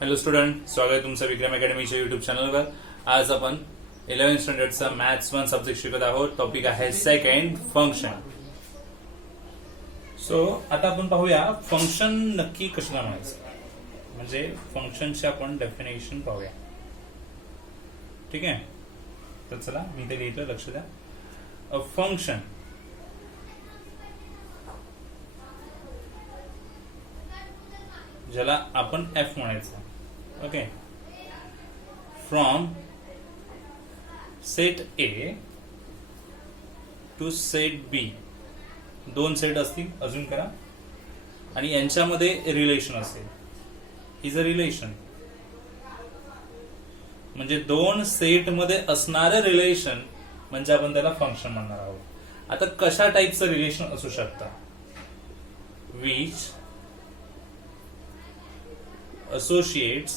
Hello student, स्वागत आहे तुमचं विक्रम अकॅडमीच्या युट्यूब चॅनलवर. आज आपण 11th स्टँडर्डचा मॅथ्स 1 सब्जेक्ट शिकत आहोत. टॉपिक आहे सेकंड फंक्शन. सो आता आपण पाहूया फंक्शन नक्की कशाला म्हणायचं, म्हणजे फंक्शनची आपण डेफिनेशन पाहूया. ठीक आहे, तर चला मी ते लिहितो, लक्ष द्या. अ फंक्शन ज्याला आपण एफ म्हणायचं. Okay, from set A to set B, दोन सेट असतील, अजून करा, आणि यांच्यामध्ये रिलेशन असेल. इज अ रिलेशन म्हणजे दोन सेट मध्ये असणारं रिलेशन म्हणजे आपण त्याला फंक्शन म्हणणार आहोत. आता कशा टाईपचं रिलेशन असू शकतं? Which associates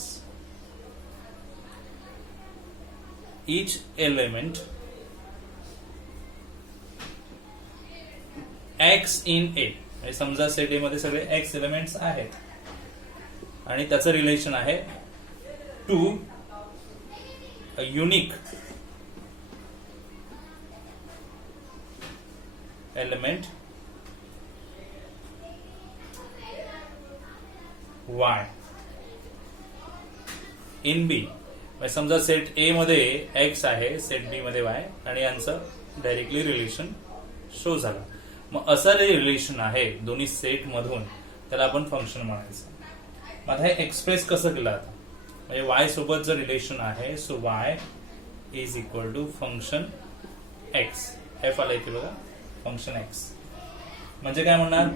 each element x in A. म्हणजे समजा सेट ए मध्ये सगळे x एलिमेंट्स आहेत आणि त्याचं रिलेशन आहे to a unique element y in B. समजा सेट ए मध्ये एक्स आहे, सेट बी मध्ये वाय, आणि यांचं डायरेक्टली रिलेशन शो झालं. मग असं जे रिलेशन आहे दोन्ही सेट मधून, त्याला आपण फंक्शन म्हणायचं. मग आता हे एक्सप्रेस कसं केलं आता, म्हणजे वाय सोबत जर रिलेशन आहे, so y is equal to function x. F आला इथे बघा, फंक्शन एक्स म्हणजे काय म्हणणार?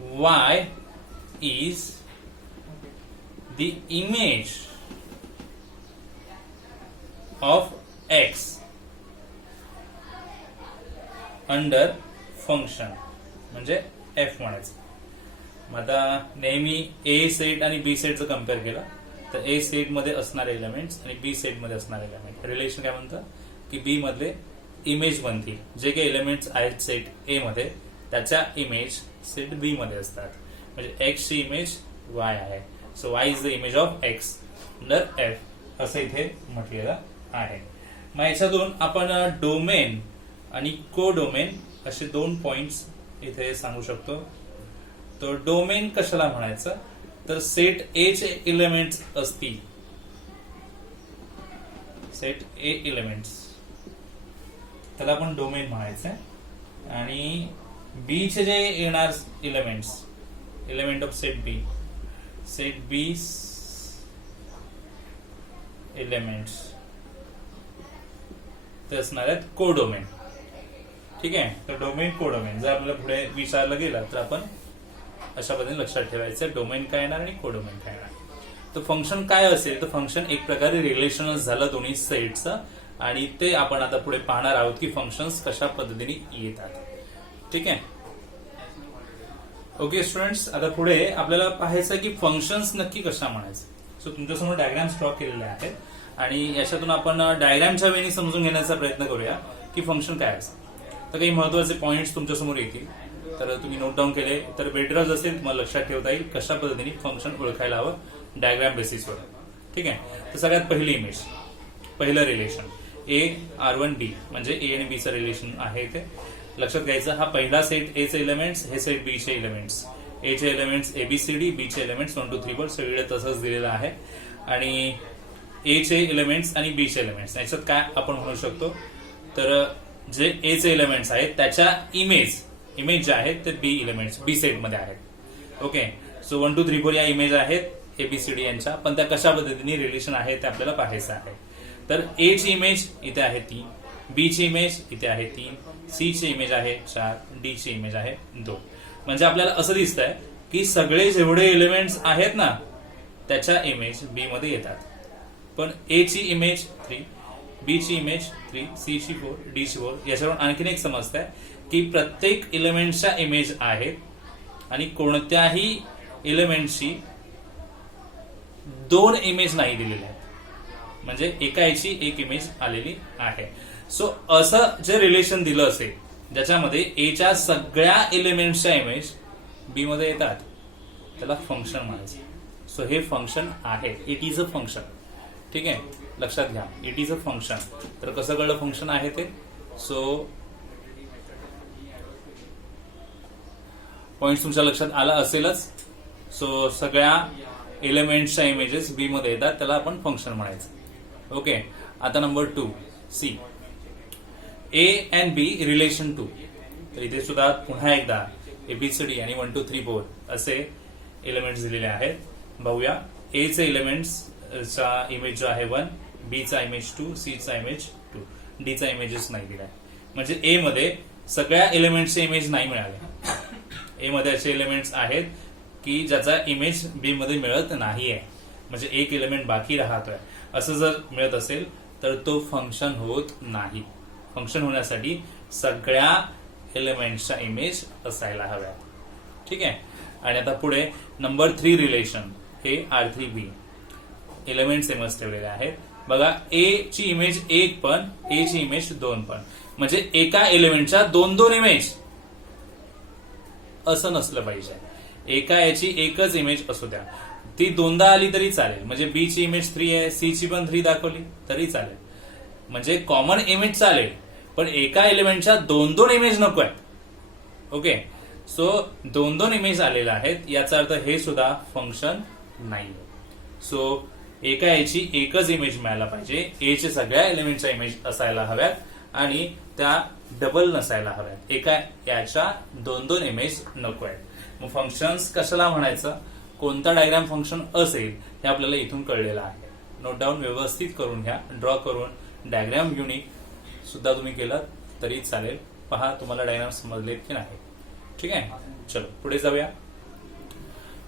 Y is the image of x under function म्हणजे f म्हणायचं. मग आता नेहमी ए सेट आणि बी सेटचं कम्पेअर केलं तर ए सेट मध्ये असणारे एलिमेंट्स आणि बी सेट मध्ये असणारे एलिमेंट रिलेशन काय म्हणतं की बी मधले इमेज बनतील. जे काही एलिमेंट्स आहेत सेट ए मध्ये त्याच्या इमेज सेट बी मध्ये असतात. म्हणजे एक्स ची इमेज वाय आहे. So y is the image of x under f असं इथे म्हटलेलं आहे. मग याच्यातून आपण डोमेन आणि को डोमेन असे दोन पॉइंट्स इथे सांगू शकतो. तो डोमेन कशाला म्हणायचं तर सेट ए चे एलिमेंट्स असतील, सेट ए एलिमेंट्स त्याला आपण डोमेन म्हणायचं. आणि बी चे जे येणार elements, element of set B, set B elements ते असणार आहेत कोडोमेन. ठीक आहे, तर डोमेन कोडोमेन जर आपल्याला पुढे विचारलं गेलं तर आपण अशा पद्धतीने लक्षात ठेवायचं डोमेन काय येणार आणि कोडोमेन काय येणार. तर फंक्शन काय असेल तर फंक्शन एक प्रकारे रिलेशनच झालं दोन्ही सेटचं, आणि ते आपण आता पुढे पाहणार आहोत की फंक्शन्स कशा पद्धतीने येतात. ठीक आहे, ओके स्टुडंट्स, आता पुढे आपल्याला पाहायचं की फंक्शन्स नक्की कशा म्हणायचं. सो तुमच्यासमोर डायग्राम्स ड्रॉ केलेले आहेत आणि याच्यातून आपण डायग्रामच्या वेळी समजून घेण्याचा प्रयत्न करूया की फंक्शन काय असतं. तर काही महत्वाचे पॉइंट्स तुमच्यासमोर येतील, तर तुम्ही नोट डाऊन केले तर बेटरच असेल, तुम्हाला लक्षात ठेवता येईल कशा पद्धतीने फंक्शन ओळखायला हवं डायग्राम बेसिसवर. ठीक आहे, तर सगळ्यात पहिली इमेज, पहिलं रिलेशन ए R1 D म्हणजे ए आणि बी चं रिलेशन आहे. इथे लक्षात घ्यायचं, हा पहिला सेट ए चे एलिमेंट्स, हे सेट बी चे एलिमेंट्स. ए चे एलिमेंट्स ABCD, बी चे एलिमेंट्स 1 2 3 4 सगळे तसंच दिलेलं आहे. आणि ए चे एलिमेंट्स आणि बी चे एलिमेंट्स याच्यात काय आपण म्हणू शकतो तर जे ए चे एलिमेंट्स आहेत त्याच्या इमेज जे आहेत ते बी एलिमेंट्स बी सेट मध्ये आहेत. ओके, सो 1 2 3 4 या इमेज आहेत ABCD यांच्या, पण त्या कशा पद्धतीने रिलेशन आहे ते आपल्याला पाहायचं आहे. तर ए ची इमेज इथे आहे 3, बी ची इमेज इथे आहे 3, सी ची इमेज आहे 4, डी ची इमेज आहे 2. म्हणजे आपल्याला असं दिसतंय की सगळे जेवढे एलिमेंट्स आहेत ना त्याच्या इमेज बी मध्ये येतात. पण ए ची इमेज 3, बी ची इमेज 3, सी ची 4, डी ची 4. याच्यावरून आणखीन एक समजतंय की प्रत्येक एलिमेंटच्या इमेज आहेत आणि कोणत्याही एलिमेंटची 2 इमेज नाही दिलेल्या आहेत, म्हणजे एका याची एक इमेज आलेली आहे. सो असं जे रिलेशन दिलं असेल ज्याच्यामध्ये ए च्या सगळ्या एलिमेंट्सच्या इमेज बी मध्ये येतात त्याला फंक्शन म्हणायचं. सो हे फंक्शन आहे, इट इज अ फंक्शन. ठीक आहे, लक्षात घ्या, इट इज अ फंक्शन. तर कसं कळलं फंक्शन आहे ते? सो पॉइंट तुमच्या लक्षात आला असेलच. सो सगळ्या एलिमेंट्सच्या इमेजेस बी मध्ये येतात, त्याला आपण फंक्शन म्हणायचं. ओके, आता number 2 C, A and B relation 2. तर इथे सुद्धा पुन्हा एकदा एबीसीडी आणि 1 2 3 4 असे एलिमेंट्स दिलेले आहेत. बघूया, ए चे एलिमेंट्सचा इमेज जो आहे 1, बी चा इमेज 2, सी चा इमेज 2, डी चा इमेजेस नाही दिलाय. म्हणजे ए मध्ये सगळ्या एलिमेंट्सचे इमेज नाही मिळाले. ए मध्ये असे एलिमेंट्स आहेत की ज्याचा इमेज बी मध्ये मिळत नाहीये, म्हणजे एक एलिमेंट बाकी राहतोय. असं जर मिळत असेल तर तो फंक्शन होत नाही. फंक्शन होण्यासाठी सगळ्या एलिमेंट्सच्या इमेज असायला हव्या. ठीक आहे. आणि आता पुढे नंबर 3 रिलेशन, हे R3B एलिमेंट सेमच ठेवलेले आहेत. बघा, ए ची इमेज 1 पण, ए ची इमेज 2 पण, म्हणजे एका एलिमेंटच्या 2 इमेज असं नसलं पाहिजे. एका याची एकच इमेज असू द्या, ती 2दा आली तरी चालेल. म्हणजे बी ची इमेज 3 आहे, सी ची पण 3 दाखवली तरी चालेल. म्हणजे कॉमन इमेज चालेल, पण एका एलिमेंटच्या 2 इमेज नको आहेत. ओके, सो 2 इमेज आलेल्या आहेत, याचा अर्थ हे सुद्धा फंक्शन नाही. सो एका याची एकच इमेज मिळायला पाहिजे, ए चे सगळ्या एलिमेंटच्या इमेज असायला हव्यात आणि त्या डबल नसायला हव्यात. एका याच्या 2 इमेज नको आहेत. मग फंक्शन्स कशाला म्हणायचं, कोणता डायग्राम फंक्शन असेल हे आपल्याला इथून कळलेलं आहे. नोट डाऊन व्यवस्थित करून घ्या, ड्रॉ करून डायग्राम युनिक सुद्धा तुम्ही केलं तरी चालेल. पहा तुम्हाला डायग्राम समजलेत की नाही. ठीक आहे, चलो पुढे जाऊया.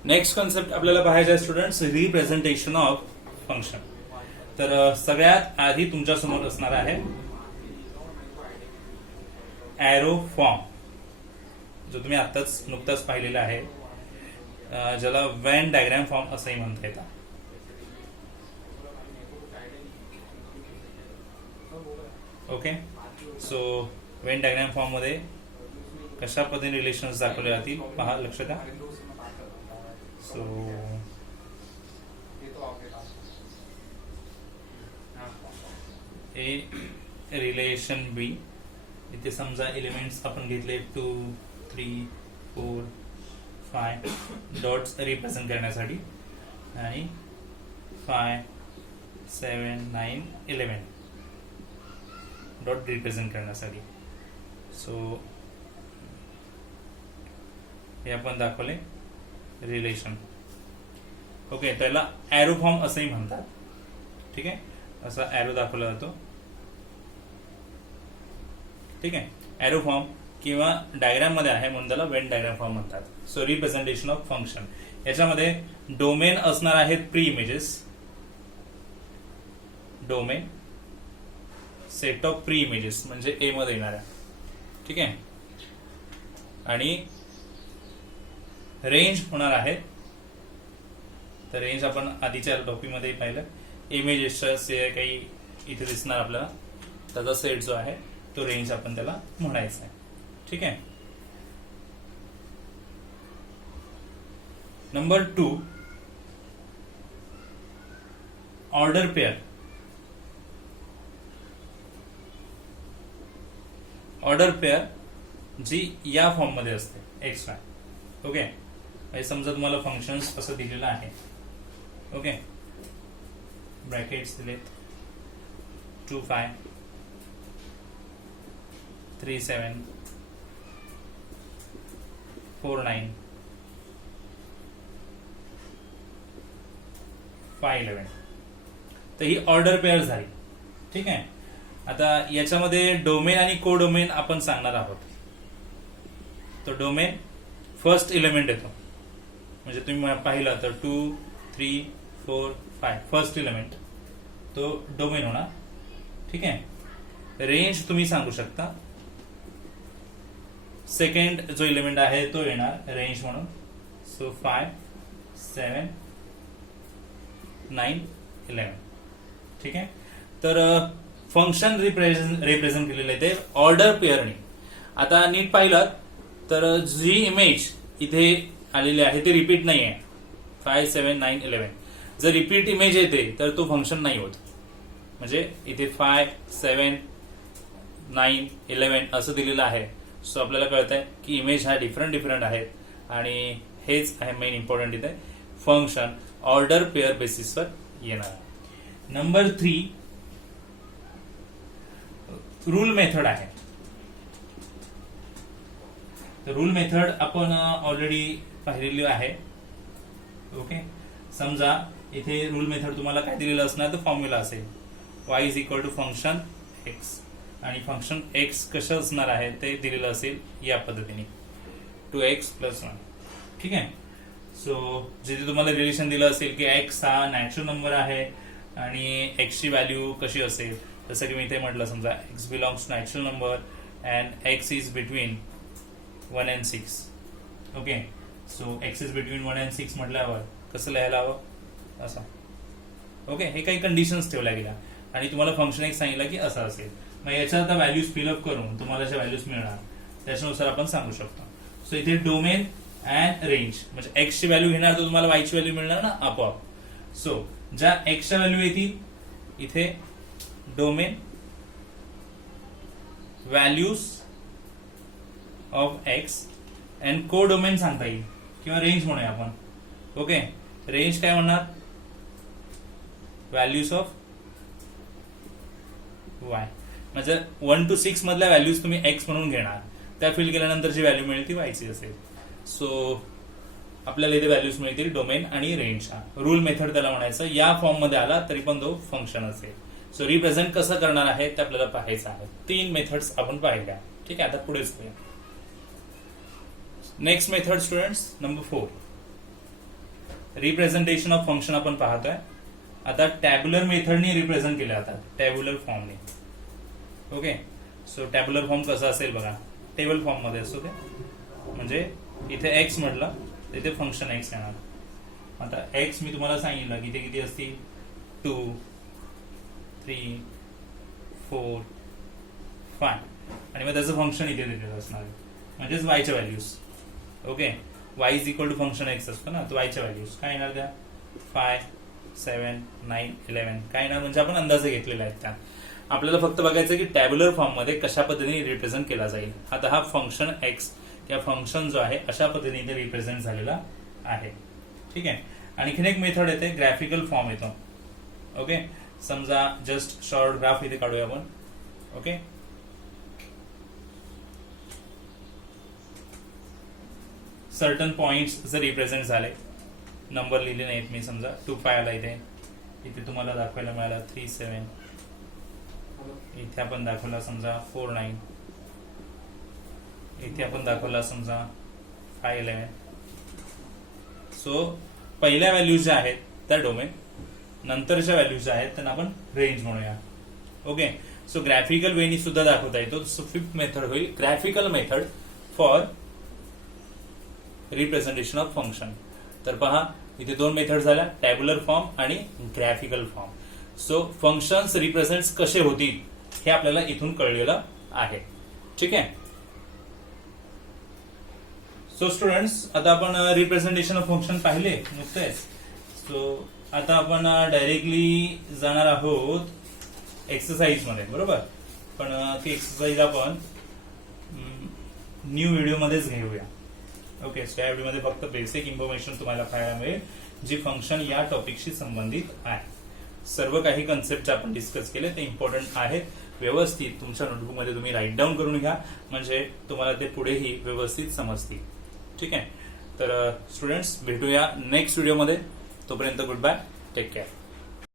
नेक्स्ट कॉन्सेप्ट आपल्याला पाहायचा आहे स्टुडंट्स, रिप्रेझेंटेशन ऑफ फंक्शन. तर सगळ्यात आधी तुमच्या समोर असणार आहे एरो फॉर्म, जो तुम्ही आताच नुकताच पाहिलेला आहे, ज्याला वेन डायग्राम फॉर्म असंही म्हणता येतं. Okay, so Venn diagram form मध्ये कशा पद्धतीने रिलेशन्स दाखवले जातील पहा, लक्ष द्या. सो ए रिलेशन बी, इथे समजा एलिमेंट्स आपण घेतले 2 3 4 5 डॉट्स रिप्रेझेंट करण्यासाठी, आणि 5 7 9 11 डॉट रिप्रेझेंट करण्यासाठी. सो हे आपण दाखवले रिलेशन. ओके, त्याला एरो फॉर्म असंही म्हणतात. ठीक आहे, असा एरो दाखवला जातो. ठीक आहे, एरो फॉर्म किंवा डायग्राम मध्ये आहे म्हणून त्याला वेन डायग्राम फॉर्म म्हणतात. सो रिप्रेझेंटेशन ऑफ फंक्शन, याच्यामध्ये डोमेन असणार आहेत pre images, domain set of pre images म्हणजे ए मध्ये येणाऱ्या. ठीक आहे, आणि रेंज होणार आहे. तर रेंज आपण आधीच्या टॉपिक मध्ये पाहिलं, इमेजेसच्या काही इथे दिसणार आपल्याला, त्याचा सेट जो आहे तो रेंज आपण त्याला म्हणायचा आहे. ठीक आहे. Number 2 order pair. Order pair जी या फॉर्म मध्ये असते एक्स वाय. ओके, समजा तुम्हाला फंक्शन्स असं दिलेलं आहे. ओके, ब्रॅकेट्स दिलेत 2 5 3 7 4 9 5 11. तर ही ऑर्डर पेअर झाली. ठीक आहे. आता याच्यामध्ये डोमेन आणि को डोमेन आपण सांगणार आहोत. तो डोमेन फर्स्ट एलिमेंट येतो, म्हणजे तुम्ही पाहिलं तर 2 3 4 5 फर्स्ट एलिमेंट तो डोमेन होणार. ठीक आहे. रेंज तुम्ही सांगू शकता, सेकंड जो एलिमेंट आहे तो येणार रेंज म्हणून. सो 5 7 9 11. ठीक आहे. तर फंक्शन रिप्रेझेंट केलेलं आहे ते ऑर्डर पेअरने. आता नीट पाहिलं तर जी इमेज इथे आलेली आहे ती रिपीट नाही आहे. 5, 7, 9, 11 जर रिपीट इमेज येते तर तो फंक्शन नाही होत. म्हणजे इथे 5, 7, 9, 11 असं दिलेलं आहे. सो आपल्याला कळत आहे की इमेज हा डिफरंट आहेत आणि हेच आहे मेन इम्पॉर्टंट इथे फंक्शन ऑर्डर पेअर बेसिसवर येणार. नंबर 3 रूल मेथड आहे. तर रूल मेथड आपण ऑलरेडी पाहिलेली आहे. ओके, समजा इथे रूल मेथड तुम्हाला काय दिलेलं असणार तर फॉर्म्युला असेल y is equal to function x आणि फंक्शन x कसं असणार आहे ते दिलेलं असेल या पद्धतीने 2x + 1. ठीक आहे. सो जिथे तुम्हाला रिलेशन दिलं असेल की x हा नॅचरल नंबर आहे आणि x ची व्हॅल्यू कशी असेल, जसं की मी इथे म्हटलं समजा x belongs to natural number and x is between 1 and 6. Okay, so x is between 1 and 6 म्हटल्यावर कसं लिहायला हवं असं. ओके, हे काही कंडिशन्स ठेवल्या गेल्या आणि तुम्हाला फंक्शन एक सांगितलं की असं असेल. मग याच्यात आता व्हॅल्यूज फिलअप करून तुम्हाला ज्या व्हॅल्यूज मिळणार त्याच्यानुसार आपण सांगू शकतो. सो इथे डोमेन अँड रेंज म्हणजे एक्स ची व्हॅल्यू घेणार तर तुम्हाला वाय ची व्हॅल्यू मिळणार ना आपोआप. सो ज्या एक्सच्या व्हॅल्यू येतील इथे domain values of x and को डोमेन सांगता येईल किंवा रेंज म्हणूया आपण. ओके, रेंज काय म्हणणार व्हॅल्यूज ऑफ वाय म्हणजे 1 to 6 मधल्या व्हॅल्यूज तुम्ही एक्स म्हणून घेणार, त्या फिल केल्यानंतर जी व्हॅल्यू मिळेल ती वायची असेल. सो आपल्याला इथे व्हॅल्यूज मिळतील डोमेन आणि रेंजच्या. रूल मेथड त्याला म्हणायचं. या फॉर्म मध्ये आला तरी पण तो फंक्शन असेल. सो रिप्रेझेंट कसं करणार आहे ते आपल्याला पाहायचं आहे. 3 मेथड्स आपण पाहिल्या. ठीक आहे, आता पुढेच करूया. Next method students number 4 representation of function आपण पाहतोय. आता टॅब्युलर मेथडने रिप्रेझेंट केलं जातात, टॅब्युलर फॉर्मने. ओके, सो टॅब्युलर फॉर्म कसा असेल बघा, टेबल फॉर्म मध्ये असतो ते. म्हणजे इथे एक्स म्हटलं तिथे फंक्शन एक्स येणार. आता एक्स मी तुम्हाला सांगितलं की ते किती असतील 2, 3, 4, 5 आणि मग त्याचं फंक्शन इथे दिलेलं असणार आहे म्हणजेच वायच्या values. Okay, y is equal to function x असतो ना, तो वायच्या व्हॅल्यूज काय येणार त्या 5, 7, 9, 11 काय येणार म्हणजे आपण अंदाजे घेतलेले आहेत त्या. आपल्याला फक्त बघायचं की टॅब्युलर फॉर्म मध्ये कशा पद्धतीने रिप्रेझेंट केला जाईल. आता हा फंक्शन एक्स किंवा फंक्शन जो आहे अशा पद्धतीने रिप्रेझेंट झालेला आहे. ठीक आहे. आणखीन एक मेथड येते ग्राफिकल फॉर्म येतो. ओके, समजा जस्ट शॉर्ट ग्राफ इथे काढूया आपण. ओके, सर्टन पॉइंट्स जर रिप्रेझेंट झाले, नंबर लिहिले नाहीत मी, समजा 2, 5 आला इथे तुम्हाला दाखवायला मिळाला 3, 7 इथे आपण दाखवला समजा 4, 9 इथे आपण दाखवला समजा 5, 11. सो पहिल्या व्हॅल्यूज ज्या आहेत त्या डोमेन, नंतरच्या व्हॅल्यूज ज्या आहेत त्यांना आपण रेंज म्हणूया. ओके, सो ग्राफिकल वेनी सुद्धा दाखवता येतो. सो 5th मेथड होईल graphical method for representation of function. तर पहा इथे 2 मेथड झाल्या, टॅब्युलर फॉर्म आणि graphical form. So functions represent कसे होतील हे आपल्याला इथून कळलेलं आहे. ठीक आहे. सो स्टुडंट्स आता आपण रिप्रेझेंटेशन ऑफ फंक्शन पाहिले नुकतेच. सो आता आपण डायरेक्टली जाणार आहोत एक्सरसाइज मध्ये, बरोबर. पण ती एक्सरसाइज आपण न्यू व्हिडिओ मध्येच घेऊया. ओके, सो या व्हिडिओमध्ये फक्त बेसिक इन्फॉर्मेशन तुम्हाला पाहायला मिळेल जी फंक्शन या टॉपिकशी संबंधित आहे. सर्व काही कन्सेप्ट जे आपण डिस्कस केले ते इम्पॉर्टंट आहेत. व्यवस्थित तुमच्या नोटबुकमध्ये तुम्ही राईट डाऊन करून घ्या म्हणजे तुम्हाला ते पुढेही व्यवस्थित समजतील. ठीक आहे. तर स्टुडंट्स भेटूया नेक्स्ट व्हिडिओमध्ये. तोपर्यंत गुड बाय, टेक केअर.